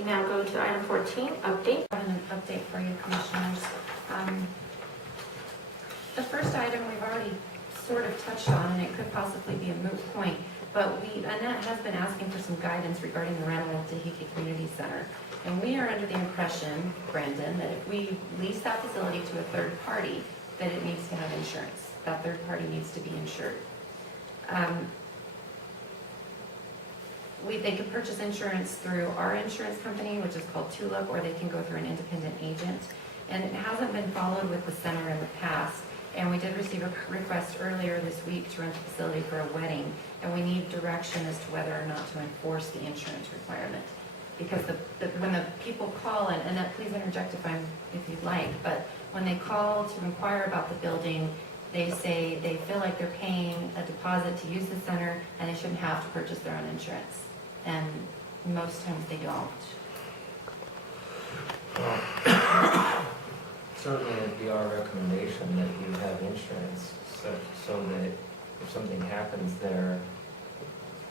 We now go to item 14, update. I have an update for you, commissioners. The first item we've already sort of touched on, and it could possibly be a moot point, but Annette has been asking for some guidance regarding the rental of Tajique Community Center. And we are under the impression, Brendan, that if we lease that facility to a third party, that it needs to have insurance. That third party needs to be insured. They could purchase insurance through our insurance company, which is called Tulip, or they can go through an independent agent. And it hasn't been followed with the center in the past. And we did receive a request earlier this week to rent the facility for a wedding, and we need direction as to whether or not to enforce the insurance requirement. Because when the people call, and Annette, please interject if you'd like, but when they call to inquire about the building, they say they feel like they're paying a deposit to use the center, and they shouldn't have to purchase their own insurance. And most times they don't. Certainly it'd be our recommendation that you have insurance, so that if something happens there,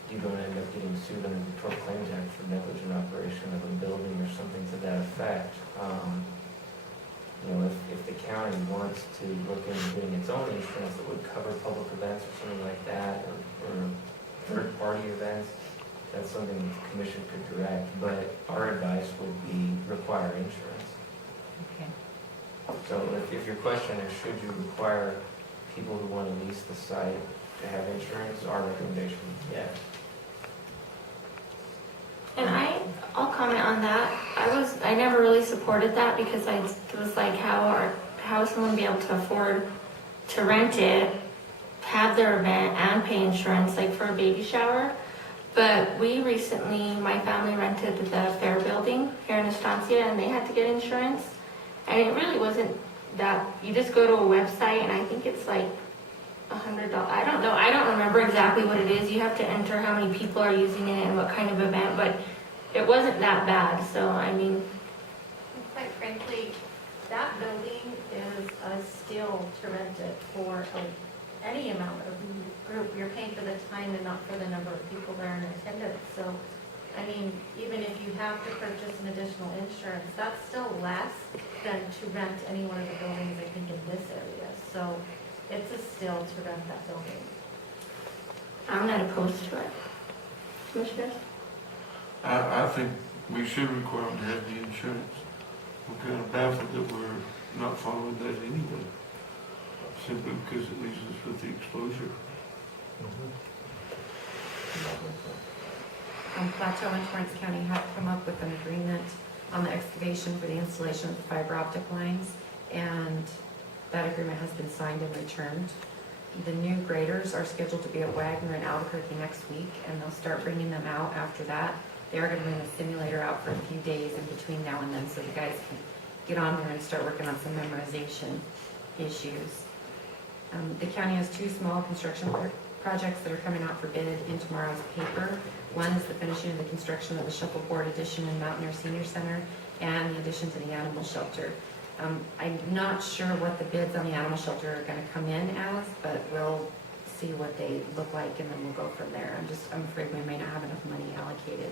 you don't end up getting sued under the Tort Claims Act for negligent operation of a building or something to that effect. If the county wants to look into getting its own insurance that would cover public events or something like that, or third-party events, that's something that the commission could direct, but our advice would be require insurance. Okay. So if your question is, should you require people who want to lease the site to have insurance, our recommendation is yes. And I'll comment on that. I never really supported that because it was like, how is someone be able to afford to rent it, have their event, and pay insurance, like for a baby shower? But we recently, my family rented the Fair building here in Estancia, and they had to get insurance. And it really wasn't that, you just go to a website, and I think it's like $100. I don't know. I don't remember exactly what it is. You have to enter how many people are using it and what kind of event, but it wasn't that bad. So, I mean, quite frankly, that building is a steal to rent it for any amount of group. You're paying for the time and not for the number of people there in attendance. So, I mean, even if you have to purchase an additional insurance, that's still less than to rent any one of the buildings, I think, in this area. So, it's a steal to rent that building. I'm not opposed to it. Commissioners? I think we should require them to have the insurance. We're kind of baffled that we're not following that anyway, simply because it leaves us with the exposure. Plateau and Torrance County have come up with an agreement on the excavation for the installation of the fiber optic lines, and that agreement has been signed and returned. The new graders are scheduled to be at Wagner in Albuquerque next week, and they'll start bringing them out after that. They are going to bring the simulator out for a few days in between now and then, so the guys can get on there and start working on some memorization issues. The county has two small construction projects that are coming out for bid in tomorrow's paper. One is the finishing of the construction of the shuffleboard addition in Mountainair Senior Center and the addition to the animal shelter. I'm not sure what the bids on the animal shelter are going to come in as, but we'll see what they look like and then we'll go from there. I'm afraid we may not have enough money allocated.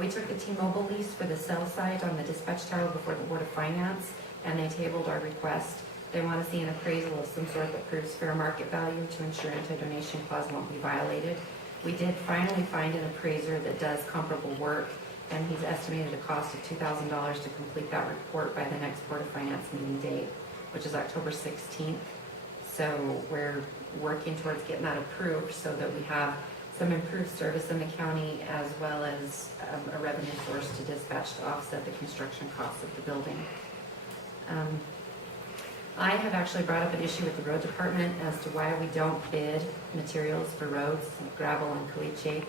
We took the T-Mobile lease for the cell site on the dispatch tower before the Board of Finance, and they tabled our request. They want to see an appraisal of some sort that proves fair market value to ensure anti-donation clause won't be violated. We did finally find an appraiser that does comparable work, and he's estimated a cost of $2,000 to complete that report by the next Board of Finance meeting date, which is October 16th. So we're working towards getting that approved so that we have some improved service in the county as well as a revenue source to dispatch to offset the construction costs of the building. I have actually brought up an issue with the road department as to why we don't bid materials for roads, gravel and caliche.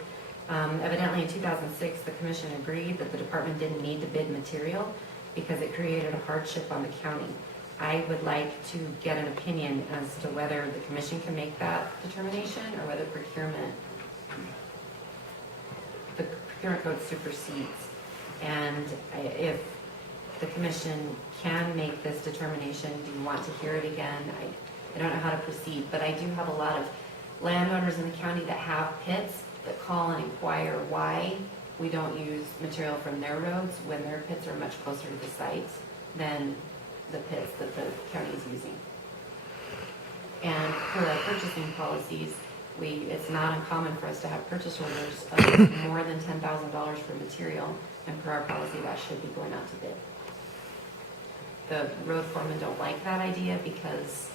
Evidently in 2006, the commission agreed that the department didn't need to bid material because it created a hardship on the county. I would like to get an opinion as to whether the commission can make that determination or whether the procurement code supersedes. And if the commission can make this determination, do you want to hear it again? I don't know how to proceed, but I do have a lot of landowners in the county that have pits that call and inquire why we don't use material from their roads when their pits are much closer to the site than the pits that the county is using. And for our purchasing policies, it's not uncommon for us to have purchase orders of more than $10,000 for material, and per our policy, that should be going out to bid. The road foremen don't like that idea because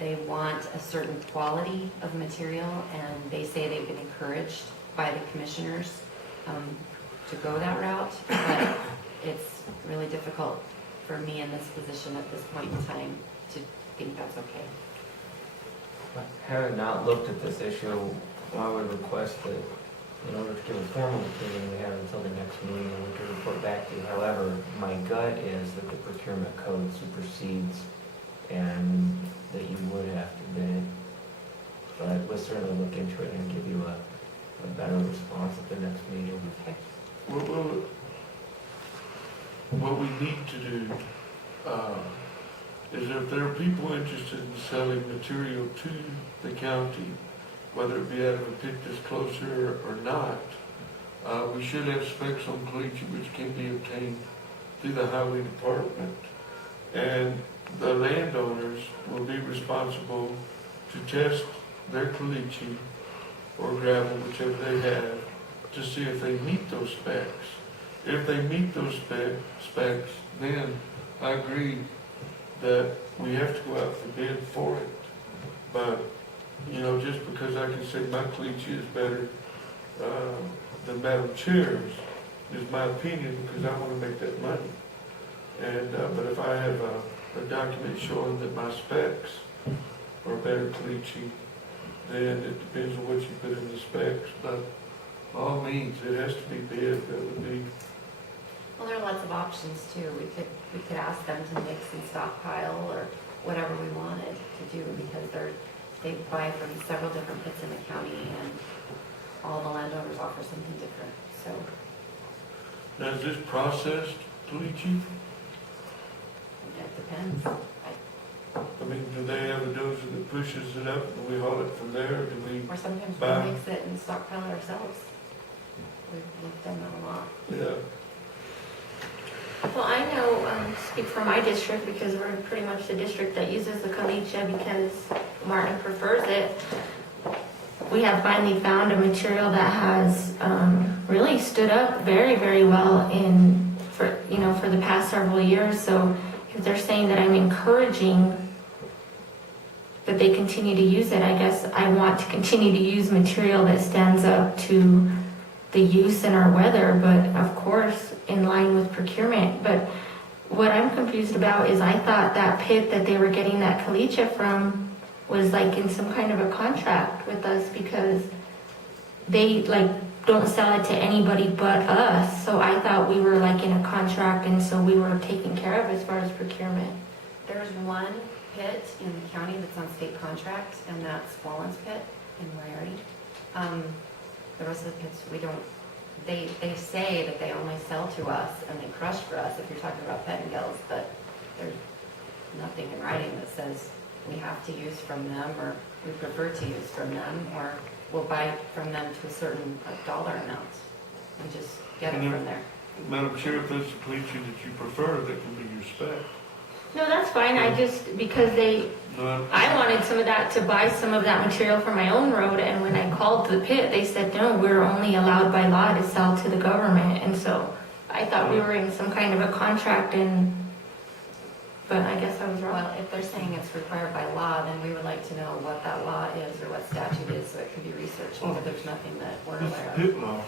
they want a certain quality of material, and they say they've been encouraged by the commissioners to go that route, but it's really difficult for me in this position at this point in time to think that's okay. Having not looked at this issue, I would request that in order to give a formal opinion, we have until the next meeting and we can report back to you. However, my gut is that the procurement code supersedes and that you would have to bid. But we'll certainly look into it and give you a better response at the next meeting. Okay. What we need to do is if there are people interested in selling material to the county, whether it be out of a pit that's closer or not, we should have specs on caliche which can be obtained through the highway department. And the landowners will be responsible to test their caliche or gravel, whichever they have, to see if they meet those specs. If they meet those specs, then I agree that we have to go out for bid for it. But, you know, just because I can say my caliche is better than Madam Chair's is my opinion, because I want to make that money. And but if I have a document showing that my specs are better caliche, then it depends on what you put in the specs. But by all means, it has to be bid. That would be. Well, there are lots of options too. We could ask them to mix and stockpile or whatever we wanted to do, because they buy from several different pits in the county, and all the landowners offer something different. So Now, is this processed caliche? it depends. I mean, do they have a dozer that pushes it up and we haul it from there? Or do we? Or sometimes Buy. we mix it and stockpile it ourselves. We've done that a lot. Yeah. Well, I know, speak for my district, because we're pretty much the district that uses the caliche because Martin prefers it. We have finally found a material that has really stood up very, very well for the past several years. So if they're saying that I'm encouraging that they continue to use it, I guess I want to continue to use material that stands up to the use in our weather, but of course in line with procurement. But what I'm confused about is I thought that pit that they were getting that caliche from was like in some kind of a contract with us, because they like don't sell it to anybody but us. So I thought we were like in a contract, and so we were taken care of as far as procurement. There's one pit in the county that's on state contract, and that's Wallens Pit in Larry. The rest of the pits, we don't, they say that they only sell to us and they crush for us if you're talking about Pettingills, but there's nothing in writing that says we have to use from them, or we prefer to use from them, or we'll buy from them to a certain dollar amount. We just get it from there. Madam Chair, if that's the caliche that you prefer, that can be your spec. No, that's fine. I just, because I wanted some of that to buy some of that material for my own road, and when I called the pit, they said, no, we're only allowed by law to sell to the government. And so I thought we were in some kind of a contract, but I guess I was wrong. Well, if they're saying it's required by law, then we would like to know what that law is or what statute is, so it can be researched, but there's nothing that we're It's aware of. pit law.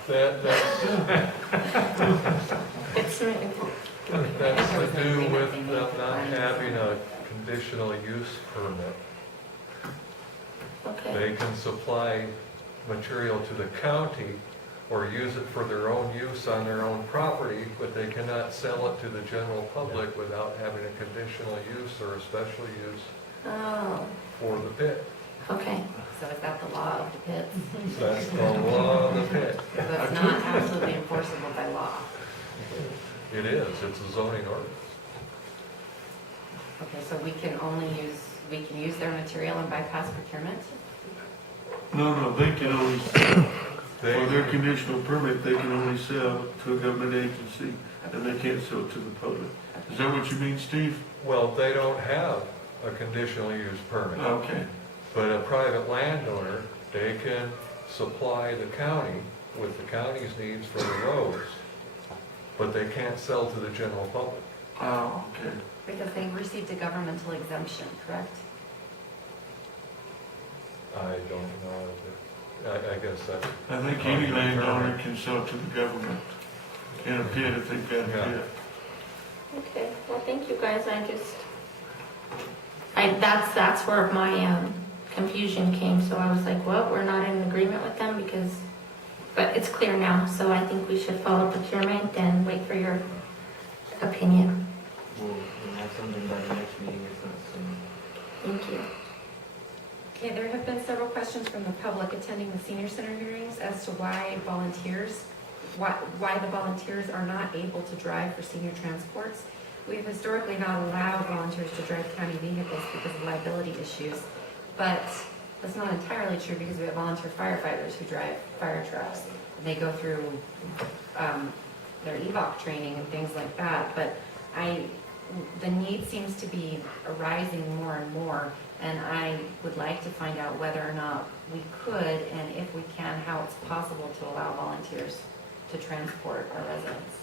That's to do with them not having a conditional use permit. Okay. They can supply material to the county or use it for their own use on their own property, but they cannot sell it to the general public without having a conditional use or a special use Oh, for the pit. okay. So is that the law of the pits? That's the law of the pit. So it's not absolutely enforceable by law. It is, it's a zoning ordinance. Okay, so we can use their material and bypass procurement? No, they can only, For their conditional permit, they can only sell to a government agency, and they can't sell to the public. Is that what you mean, Steve? Well, they don't have a conditional use permit. Okay. But a private landowner, they can supply the county with the county's needs for the roads, but they can't sell to the general public. Oh, okay. Because they received a governmental exemption, correct? I don't know. I guess that's. I think any landowner can sell to the government in a pit if they've got a Yeah. pit. Okay, well, thank you guys, that's where my confusion came, so I was like, well, we're not in agreement with them because, but it's clear now, so I think we should follow procurement and wait for your opinion. We'll have something by the next meeting, if not soon. Thank you. Okay, there have been several questions from the public attending the senior center hearings as to why the volunteers are not able to drive for senior transports. We've historically not allowed volunteers to drive county vehicles because of liability issues, but that's not entirely true because we have volunteer firefighters who drive fire trucks. They go through their EVOC training and things like that, but the need seems to be arising more and more, and I would like to find out whether or not we could, and if we can, how it's possible to allow volunteers to transport our residents.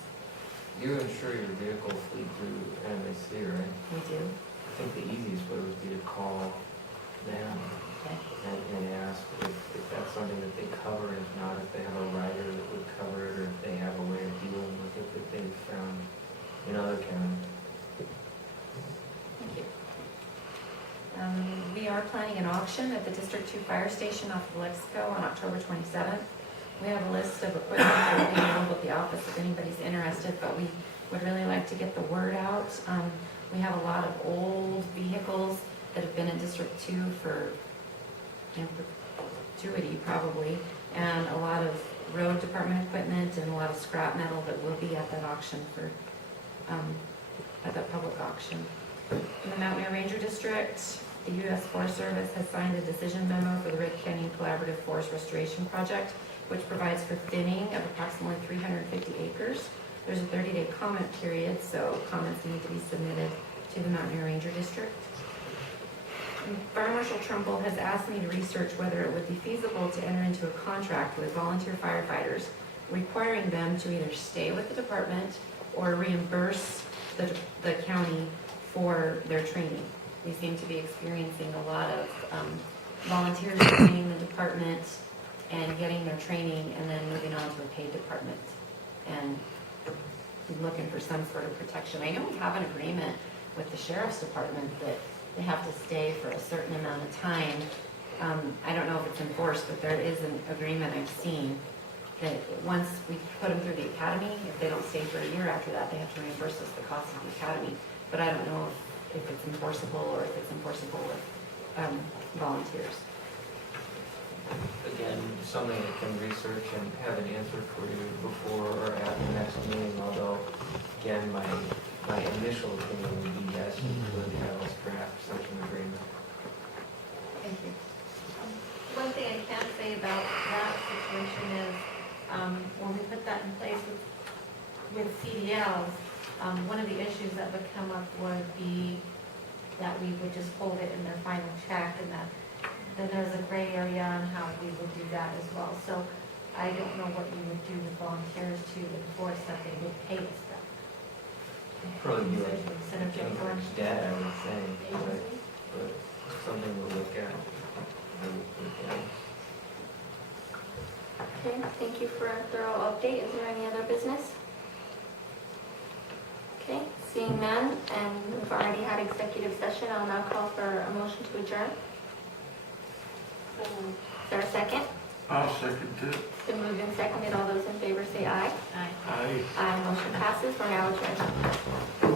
You insure your vehicle fleet through MSC, right? We do. I think the easiest way would be to call them Okay. and ask if that's something that they cover, if not, if they have a rider that would cover it, or if they have a way of dealing with it that they've found in other counties. Thank you. We are planning an auction at the District 2 Fire Station off of Lexico on October 27th. We have a list of equipment that will be available at the office if anybody's interested, but we would really like to get the word out. We have a lot of old vehicles that have been in District 2 for perpetuity probably, and a lot of road department equipment and a lot of scrap metal that will be at that auction at that public auction. In the Mountainair Ranger District, the U.S. Forest Service has signed a decision memo for the Red Canyon Collaborative Forest Restoration Project, which provides for thinning of approximately 350 acres. There's a 30-day comment period, so comments need to be submitted to the Mountainair Ranger District. And Fire Marshal Trumbull has asked me to research whether it would be feasible to enter into a contract with volunteer firefighters, requiring them to either stay with the department or reimburse the county for their training. We seem to be experiencing a lot of volunteers joining the department and getting their training and then moving on to a paid department and looking for some sort of protection. I know we have an agreement with the sheriff's department that they have to stay for a certain amount of time. I don't know if it's enforced, but there is an agreement I've seen that once we put them through the academy, if they don't stay for a year after that, they have to reimburse us the cost of the academy. But I don't know if it's enforceable or if it's enforceable with volunteers. Again, something I can research and have an answer for you before or at the next meeting, although, again, my initial opinion would be yes, you would have us draft such an agreement. Thank you. One thing I can say about that situation is, when we put that in place with CDLs, one of the issues that would come up would be that we would just hold it in their final check, and that then there's a gray area on how we would do that as well. So I don't know what you would do with volunteers to enforce that they would pay us that. Probably be like Instead of getting Cambridge debt, I would think, but something we'll look at. Okay, thank you for a thorough update. Is there any other business? Okay, seeing none, and we've already had executive session, I'll now call for a motion to adjourn. Is there a second? I'll second it. It's been moved and seconded. All those in favor say aye. Aye. Aye. Aye, motion passes. We're now adjourned.